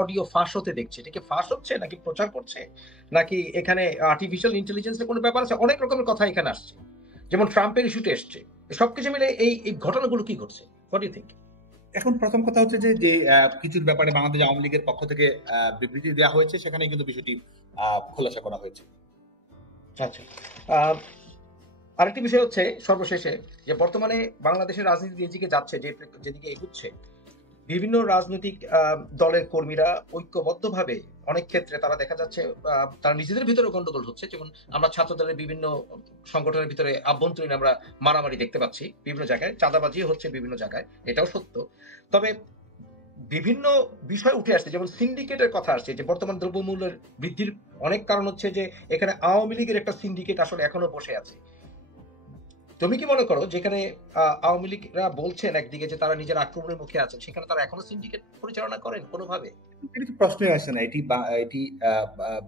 Audio ফাঁস হতে দেখছি। এটা কি ফাঁস হচ্ছে নাকি প্রচার করছে? নাকি এখানে আর্টিফিশিয়াল ইন্টেলিজেন্স এর কোনো ব্যাপার আছে? অনেক রকমের কথা এখানে আসছে। যেমন ট্রাম্পের ইস্যুটা এসছে। সবকিছু মিলে এই ঘটনাগুলো কি ঘটছে? What do you think? এখন প্রথম কথা হচ্ছে যে কিছুর ব্যাপারে বাংলাদেশ আওয়ামী লীগের পক্ষ থেকে বিবৃতি দেওয়া হয়েছে, সেখানে কিন্তু বিষয়টি খোলাসা করা হয়েছে। আচ্ছা। আ আরেকটি বিষয় হচ্ছে সর্বশেষে যে বর্তমানে বাংলাদেশের রাজনীতি যেদিকে যাচ্ছে, যেদিকে এগুচ্ছে, বিভিন্ন রাজনৈতিক দলের কর্মীরা ঐক্যবদ্ধভাবে অনেক ক্ষেত্রে তারা দেখা যাচ্ছে তারা নিজেদের ভিতরে গন্ডগোল হচ্ছে। যেমন আমরা ছাত্র দলের বিভিন্ন সংগঠনের ভিতরে আভ্যন্তরীণ আমরা মারামারি দেখতে পাচ্ছি বিভিন্ন জায়গায়। চাঁদাবাজি হচ্ছে বিভিন্ন জায়গায়। এটাও সত্য। তবে বিভিন্ন বিষয় উঠে আসছে, যেমন সিন্ডিকেটের কথা আসছে যে বর্তমান দ্রব্যমূল্যের বৃদ্ধির অনেক কারণ হচ্ছে যে এখানে আওয়ামী লীগের একটা সিন্ডিকেট আসলে এখনো বসে আছে। তুমি কি মনে করো যেখানে আওয়ামী লীগরা বলছেন একদিকে যে তারা নিজের আক্রমণের মুখে আছেন, সেখানে তারা এখনো সিন্ডিকেট পরিচালনা করেন কোনোভাবে? এটি তো প্রশ্নই আসে না। এটি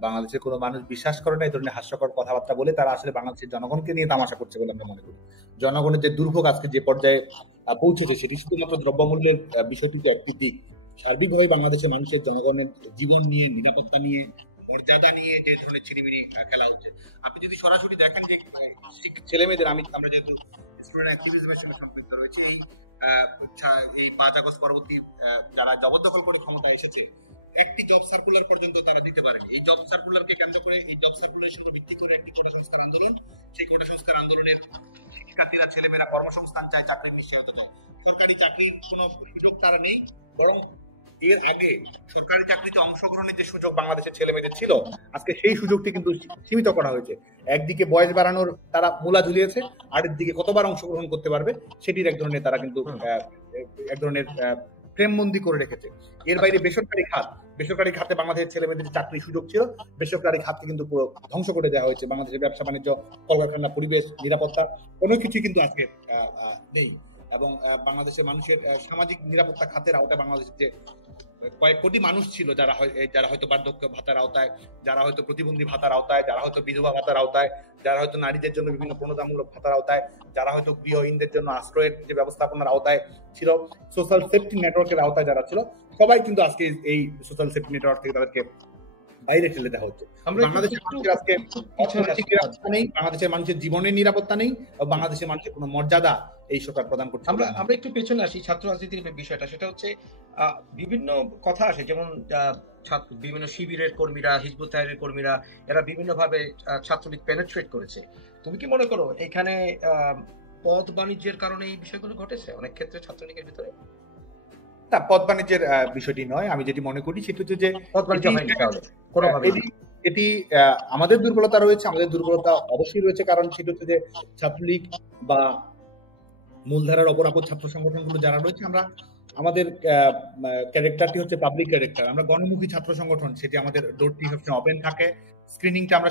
বাংলাদেশের কোনো মানুষ বিশ্বাস করে না এই ধরনের হাস্যকর কথাবার্তা বলে। তারা আসলে বাংলাদেশের জনগণকে নিয়ে তামাশা করছে বলে আমরা মনে করি। জনগণের যে দুর্ভোগ আজকে যে পর্যায়ে পৌঁছেছে, সেটি শুধুমাত্র দ্রব্যমূল্যের বিষয়টি তো একটি দিক। সার্বিকভাবে বাংলাদেশের মানুষের জনগণের জীবন নিয়ে, নিরাপত্তা নিয়ে, মর্যাদা নিয়ে যে ধরনের ছিনিমিনি খেলা হচ্ছে। আপনি যদি সরাসরি দেখেন যে ছেলে মেয়েদের, আমরা যেহেতু স্টুডেন্ট অ্যাক্টিভিজমের সঙ্গে সম্পৃক্ত রয়েছে, এই ৫ আগস্ট পরবর্তী যারা জবরদখল করে ক্ষমতায় এসেছে, একটি জব সার্কুলার পর্যন্ত তারা দিতে পারেনি। এই জব সার্কুলারকে কেন্দ্র করে, এই জব সার্কুলারের উপর ভিত্তি করে একটি কোটা সংস্কার আন্দোলন, সেই কোটা সংস্কার আন্দোলনের শিক্ষার্থীরা, ছেলেমেয়েরা কর্মসংস্থান চায়, চাকরির নিশ্চয়তা চায়। সরকারি চাকরির কোনো সুযোগ তারা নেই, বরং এর আগে সরকারি চাকরিতে অংশগ্রহণের যে সুযোগ বাংলাদেশের ছেলে মেয়েদের ছিল, আজকে সেই সুযোগটি কিন্তু সীমিত করা হয়েছে। একদিকে বয়স বাড়ানোর তারা মূলা ঝুলিয়েছে, আরেক দিকে কতবার অংশগ্রহণ করতে পারবে সেটির এক ধরনের তারা কিন্তু এক ধরনের প্রেমবন্দি করে রেখেছে। এর বাইরে বেসরকারি খাতে বাংলাদেশের ছেলে মেয়েদের চাকরির সুযোগ ছিল, বেসরকারি খাতকে কিন্তু পুরো ধ্বংস করে দেওয়া হয়েছে। বাংলাদেশের ব্যবসা বাণিজ্য, কলকারখানা, পরিবেশ, নিরাপত্তা কোনো কিছুই কিন্তু আজকে নেই। এবং বাংলাদেশের মানুষের সামাজিক নিরাপত্তা খাতের আওতায় বাংলাদেশের যে কয়েক কোটি মানুষ ছিল, যারা হয়তো বার্ধক্য ভাতার আওতায়, যারা হয়তো প্রতিবন্ধী ভাতার আওতায়, যারা হয়তো বিধবা ভাতার আওতায়, যারা হয়তো নারীদের জন্য বিভিন্ন প্রণোদনামূলক ভাতার আওতায়, যারা হয়তো গৃহহীনদের জন্য আশ্রয়ের যে ব্যবস্থাপনার আওতায় ছিল, সোশ্যাল সেফটি নেটওয়ার্কের আওতায় যারা ছিল, সবাই কিন্তু আজকে এই সোশ্যাল সেফটি নেটওয়ার্ক থেকে তাদেরকে বাইরে ঠেলে দেওয়া হচ্ছে। বাংলাদেশের মানুষের আজকে অর্থনৈতিক নিরাপত্তা নেই, বাংলাদেশের মানুষের জীবনের নিরাপত্তা নেই, এবং বাংলাদেশের মানুষের কোনো মর্যাদা এই সরকার প্রদান করছে। আমরা একটু পেছনে আসি ছাত্র রাজনীতির বিষয়টা। সেটা হচ্ছে বিভিন্ন কথা আসে, যেমন বিভিন্ন শিবিরের কর্মীরা, হিজবুত তাহরীরের কর্মীরা, এরা বিভিন্নভাবে ছাত্রলীগ পেনেট্রেট করেছে। তুমি কি মনে করো এখানে পদ বাণিজ্যের কারণে এই বিষয়গুলো ঘটেছে অনেক ক্ষেত্রে ছাত্রলীগের ভিতরে? না, পদ বাণিজ্যের বিষয়টি নয়। আমি যেটি মনে করি সেটি হচ্ছে যে পদ বাণিজ্য হয়নি তাহলে কোনোভাবে? এটি আমাদের দুর্বলতা রয়েছে, আমাদের দুর্বলতা অবশ্যই রয়েছে। কারণ সেটি হচ্ছে যে ছাত্রলীগ বা মূলধারার অপরাপর ছাত্র সংগঠনগুলো যারা রয়েছে, আমাদের ক্যারেক্টারটি হচ্ছে পাবলিক ক্যারেক্টার। আমরা গণমুখী ছাত্র সংগঠন, সেটি আমাদের ডোরটি সবসময় ওপেন থাকে। স্ক্রিনিংটা আমরা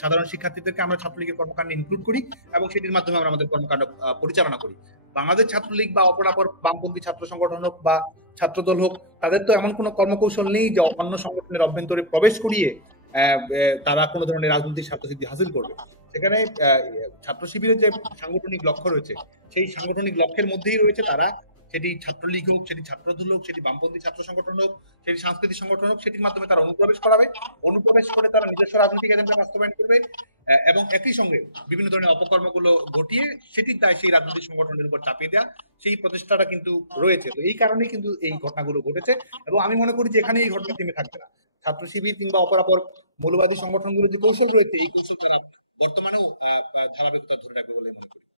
সাধারণ শিক্ষার্থীদেরকে আমরা ছাত্রলীগের কর্মকাণ্ডে ইনক্লুড করি এবং সেটির মাধ্যমে আমরা আমাদের কর্মকাণ্ড পরিচালনা করি। বাংলাদেশ ছাত্রলীগ বা অপরাপর বামপন্থী ছাত্র সংগঠন হোক বা ছাত্রদল হোক, তাদের তো এমন কোনো কর্মকৌশল নেই যে অন্য সংগঠনের অভ্যন্তরে প্রবেশ করিয়ে তারা কোনো ধরনের রাজনৈতিক স্বার্থসিদ্ধি হাসিল করবে। সেখানে ছাত্র শিবিরের যে সাংগঠনিক লক্ষ্য রয়েছে, সেই সাংগঠনিক লক্ষ্যের মধ্যেই রয়েছে তারা, সেটি ছাত্রলীগ হোক, সেটি ছাত্রদল হোক, সেটি বামপন্থী ছাত্র সংগঠন হোক, সেটি সাংস্কৃতিক সংগঠন হোক, সেটির মাধ্যমে তারা অনুপ্রবেশ করাবে। অনুপ্রবেশ করে তারা নিজস্ব রাজনৈতিক এজেন্ডা বাস্তবায়ন করবে এবং একই সঙ্গে বিভিন্ন ধরনের অপকর্মগুলো ঘটিয়ে সেটির দায় সেই রাজনৈতিক সংগঠনের উপর চাপিয়ে দেওয়া, সেই প্রচেষ্টাটা কিন্তু রয়েছে। তো এই কারণেই কিন্তু এই ঘটনাগুলো ঘটেছে এবং আমি মনে করি যে এখানে এই ঘটনা থেমে থাকবে না। ছাত্র শিবির কিংবা অপরাপর মৌলবাদী সংগঠনগুলোর যে কৌশল রয়েছে, এই কৌশল তারা বর্তমানেও ধারাবাহিকতা ধরে রাখবে বলে মনে করি।